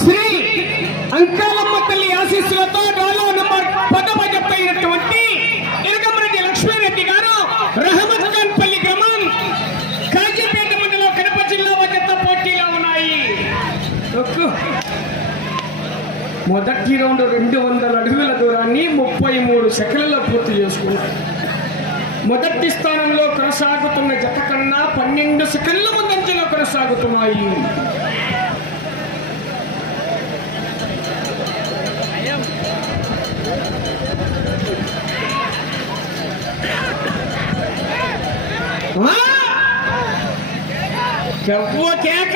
శ్రీ అంకాలమ్మ తల్లి ఆశీస్సులతో డోలో నెంబర్ పదవ జత అయినటువంటి ఇరగమరెడ్డి లక్ష్మీరెడ్డి గారు రహమత్ ఖాన్ పల్లి గ్రామం కాజీపేట మండలం కడప జిల్లా జత పోటీలో ఉన్నాయి. మొదటి రౌండ్ రెండు వందల అడుగుల దూరాన్ని ముప్పై మూడు సెకండ్లలో పూర్తి చేసుకున్నారు మొదటి స్థానంలో కొనసాగుతున్న జత కన్నా పన్నెండు సెకండ్ల ముందంజలో కొనసాగుతున్నాయి ఆ! చెప్పు కేక!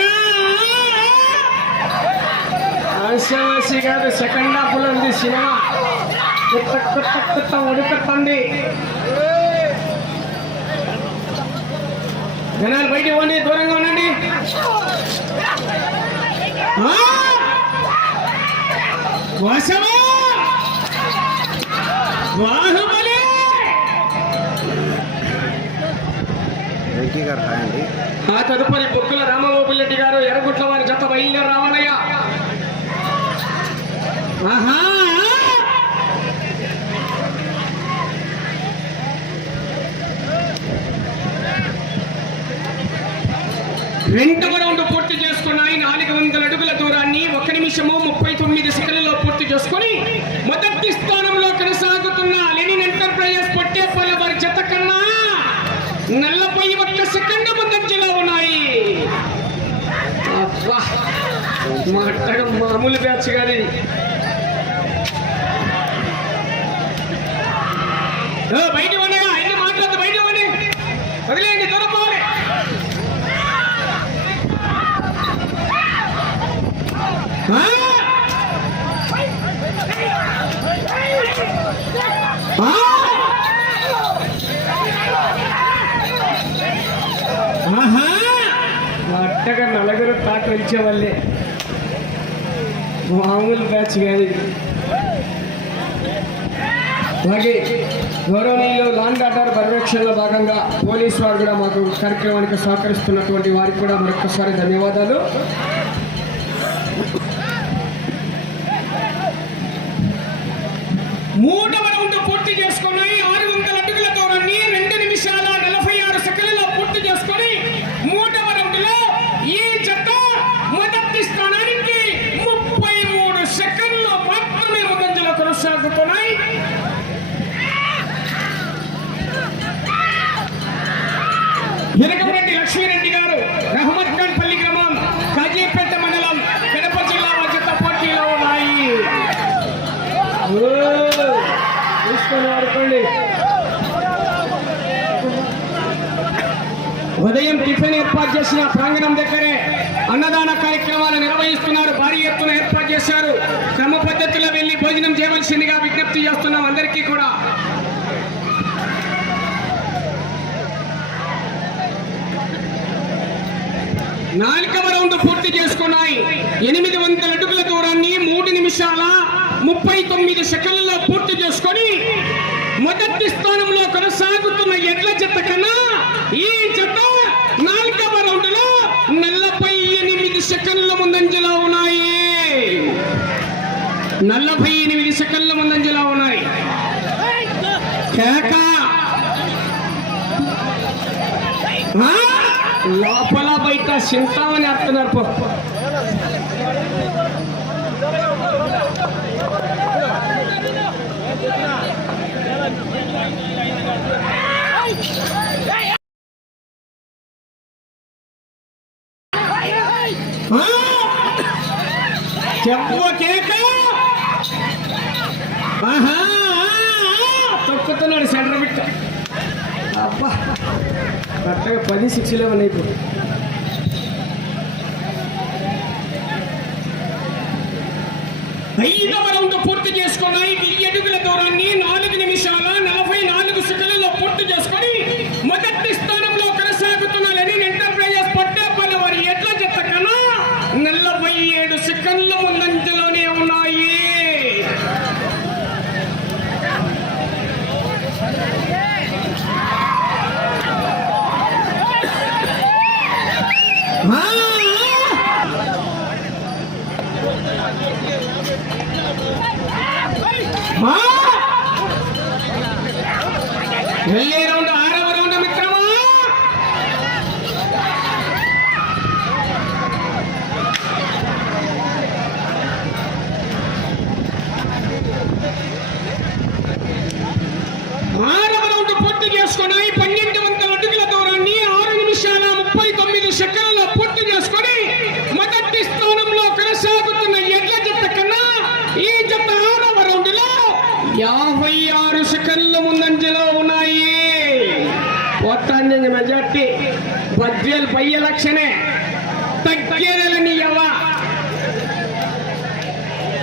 ఆశావాసి కాదు సెకండ్ హాఫ్లో ఉంది సినిమా. కొత్త కొత్త కొత్త ఉడుకుతుంది జనాలు బయటికి పోండి దూరంగా ఉండండి. ఆ! వెంకీ గారు రాయండి ఆ తదుపరి బుక్కుల రామగోపాల్ రెడ్డి గారు ఎర్రగుట్ల వారి జత బయలుదేరి రావాలయ్య ఆహా రెండవ రౌండ్ పూర్తి చేసుకున్నాయి. నాలుగు వందల అడుగుల దూరాన్ని ఒక నిమిషము ముప్పై తొమ్మిది సెకండ్లలో పూర్తి చేసుకొని మొదటి స్థానంలో కొనసాగుతున్న లెనిన్ ఎంటర్ప్రైజెస్ పొట్టేపల్లి వారి జత కన్నా నల్లపై ఒక్క సెకండ్ ముందంజలో ఉన్నాయి అబ్బా, మాట్లాడడం మామూలు గారి బయట ఉండగా ఎన్ని మాట్లాడదు బయట ఉండి వదిలేయండి దూరం పోవాలి. అట్టగా నలుగురు తాట వచ్చేవాళ్ళే మామూలు బ్యాచ్ కాదు అలాగే గౌరవనీయులు లాండ్ ఆర్డర్ పర్యవేక్షణలో భాగంగా పోలీసు వారు కూడా మాకు కార్యక్రమానికి సహకరిస్తున్నటువంటి వారికి కూడా మరొకసారి ధన్యవాదాలు. చూసుకొని వాడుకోండి ఉదయం టిఫిన్ ఏర్పాటు చేసిన ప్రాంగణం దగ్గరే అన్నదాన కార్యక్రమాలు నిర్వహిస్తున్నారు. భారీ ఎత్తున ఏర్పాటు చేశారు. క్రమ పద్ధతిలో వెళ్ళి భోజనం చేయవలసిందిగా విజ్ఞప్తి చేస్తున్నాం అందరికీ కూడా. నాలుగవ రౌండ్ పూర్తి చేసుకున్నాయి. ఎనిమిది వందల అడుగుల దూరాన్ని మూడు నిమిషాల ముప్పై తొమ్మిది సెకండ్లలో పూర్తి చేసుకొని మొదటి స్థానంలో కొనసాగుతున్న ఎడ్ల జత కన్నా ఈ జత నాలుగవ రౌండ్లో నలభై ఎనిమిది సెకండ్ల ముందంజలో ఉన్నాయి. నలభై ఎనిమిది సెకండ్ల ముందంజలో ఉన్నాయి. కేక. లోపల బయట చింతామని అర్థన్నారు ఐదు వరౌండ్ పూర్తి చేసుకుని వెయ్యి దూరాన్ని నాలుగు నిమిషాల నలభై నాలుగు సెకండ్లలో పూర్తి చేసుకొని మొదటి వెళ్ళి రౌండ్ ఆరవ రౌండ్ మిత్రమా ఆరవ రౌండ్ పూర్తి చేసుకొని పన్నెండు వందల అడుగుల దూరాన్ని ఆరు నిమిషాల ముప్పై తొమ్మిది సెకండ్లలో పూర్తి చేసుకొని మొదటి స్థానంలో కొనసాగుతున్న ఎడ్ల జత కన్నా ఈ జత ఆరవ రౌండ్లో యాభై ఆరు సెకండ్ల ముందంజలో ఉన్నాయి. పోతాంజంజ మెజార్టీ. పద్వేలు పై లక్షణే తగ్గేదని ఎవ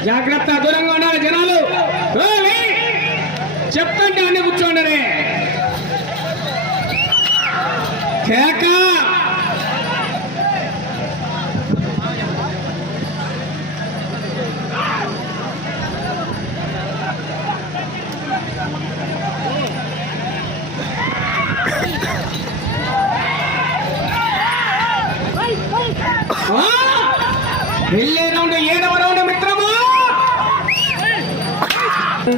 జాగ్రత్త దూరంగా ఉండాలి జనాలు. ఓయ్! చెప్తండి అన్ని కూర్చోండి. కేక ఆ! వెళ్ళే రౌండ్ ఏడవ రౌండ్ మిత్రమా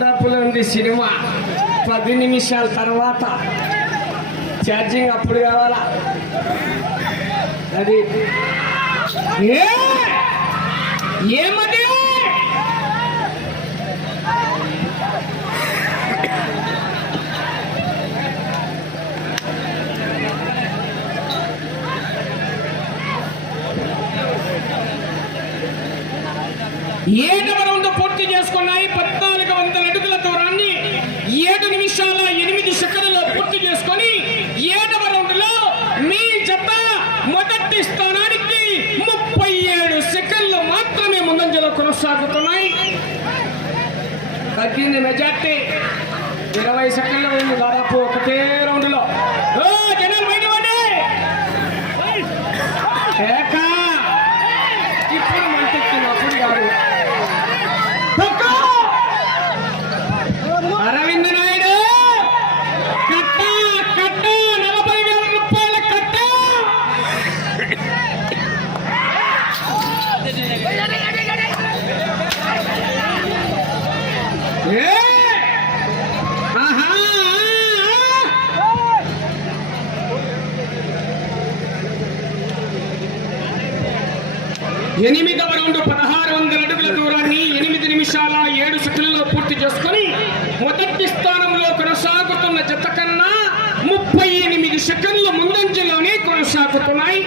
డబ్బులు ఉంది సినిమా పది నిమిషాల తర్వాత ఛార్జింగ్ అప్పుడు కావాలా? అది. ఏమది? ఏడవ రౌండ్ పూర్తి చేసుకున్నాయి పద్నాలుగు వందల అడుగుల దూరాన్ని ఏడు నిమిషాల ఎనిమిది సెకండ్లలో పూర్తి చేసుకొని ఏడవ రౌండ్లో మీ జత మొదటి స్థానానికి ముప్పై ఏడు సెకండ్లు మాత్రమే ముందంజలో కొనసాగుతున్నాయి తగ్గింది మెజార్టీ. ఇరవై సెకండ్ల ఉంది దాదాపు ఒకటే రౌండ్లో లో ఓ, జనాలు బయట పడండి. ఏక. ఇప్పుడు మంటెక్కినప్పుడు కాదు తక్కువ. అరవింద్ నాయుడు కట్ట కట్ట నలభై వేల రూపాయల కట్ట ఏ! ఆహా! ఎనిమిదవ రౌండ్ పదహారు వందల అడుగుల దూరాన్ని ఎనిమిది నిమిషాల ఏడు సెకండ్లలో పూర్తి చేసుకొని మొదటి స్థానంలో కొనసాగుతున్న జత కన్నా ముప్పై ఎనిమిది సెకండ్ల ముందంజలోనే కొనసాగుతున్నాయి.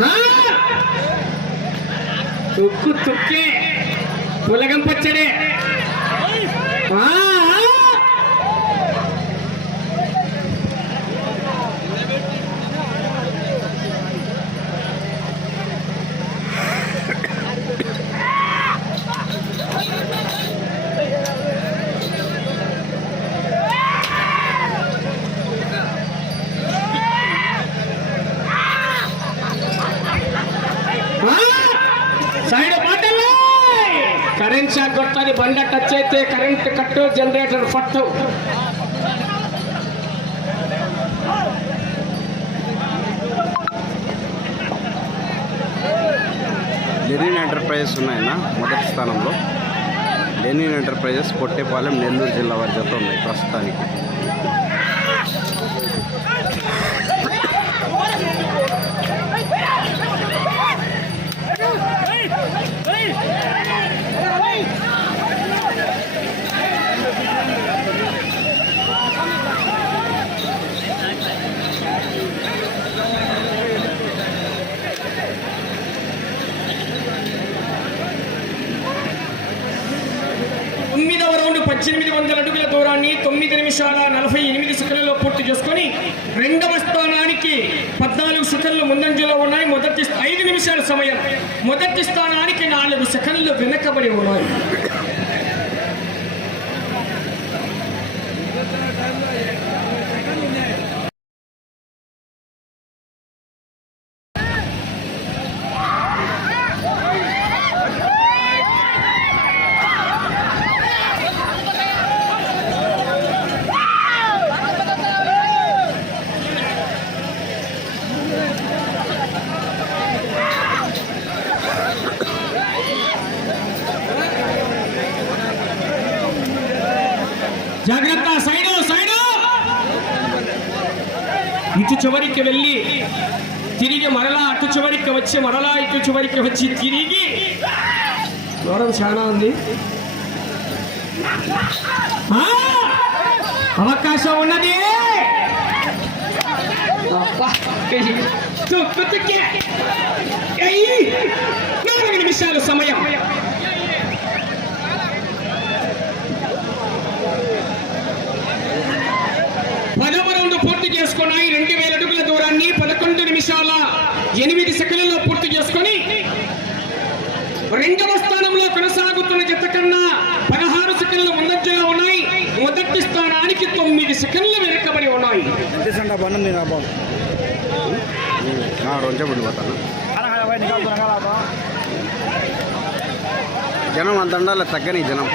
ఆ! తుక్కు తుక్కే. పులగం పచ్చడే ఆ! ఆ! సైడ్ బాటలు కరెంట్ షాక్ కొడుతుంది బండ టచ్ అయితే కరెంట్ కట్టు జనరేటర్ పట్టు. లెనిన్ ఎంటర్ప్రైజెస్ ఉన్నాయన్న మొదటి స్థానంలో. లెనిన్ ఎంటర్ప్రైజెస్ పొట్టేపాలెం నెల్లూరు జిల్లా వారి జత ఉన్నాయి ప్రస్తుతానికి. ఉజ్బెకిస్తానానికి నాలుగు సెకండ్లు వెనుకబడి ఉన్నాయి సెకండ్ ఉన్నాయి జాగ్రత్త సైడు సైడు. ఇటు చివరికి వెళ్ళి తిరిగి మరలా అటు చివరికి వచ్చి మరలా ఇటు చివరికి వచ్చి తిరిగి. దూరం చాలా ఉంది. అవకాశం ఉన్నది. నిమిషాలు సమయం. రెండవ స్థానంలో కొనసాగుతున్న జత కన్నా పదహారు సెకండ్లు ముందంజలో ఉన్నాయి. మొదటి స్థానానికి తొమ్మిది సెకండ్లు వెనుకబడి ఉన్నాయి. జనం అంతండాల తగ్గని జనం.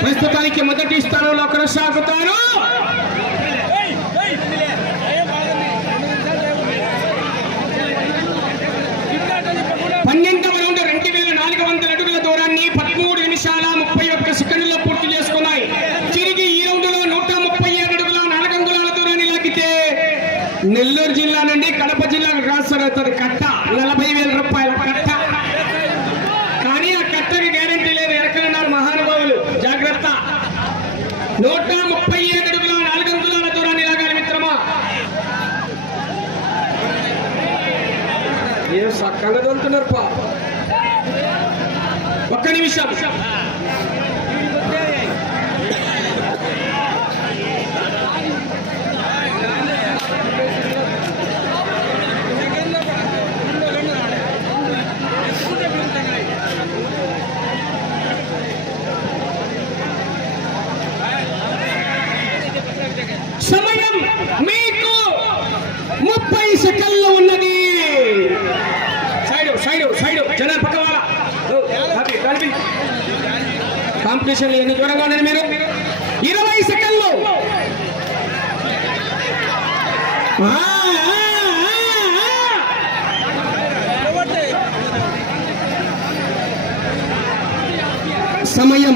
प्रस्तुता मोदी स्थानों को కాంపిటీషన్ ఎన్ని త్వరగా మీరు? ఇరవై సెకండ్లు. సమయం.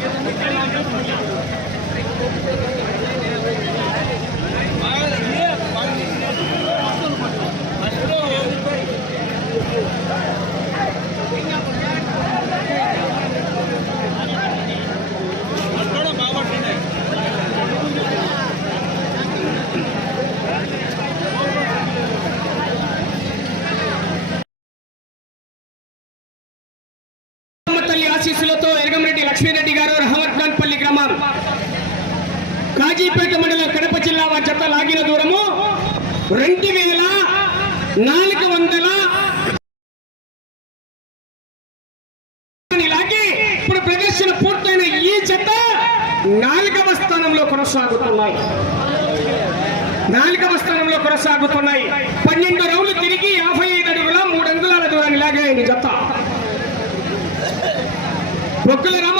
やめてあげようと思ってやるわ。రెడ్డి గారు రహమత్ఖాన్పల్లి గ్రామం. కాజీపేట మండలం కడప జిల్లా వారి చెత్త లాగిన దూరము రెండు వేల నాలుగు వందల లాగి ఇప్పుడు ప్రదర్శన పూర్తయిన ఈ చెత్త నాలుగవ స్థానంలో కొనసాగుతున్నాయి. నాలుగవ స్థానంలో కొనసాగుతున్నాయి. పన్నెండు రౌండ్లు తిరిగి యాభై ఐదు అడుగుల మూడు అంగుళాల దూరాన్ని లాగాయని చెత్త. బొక్కుల రామ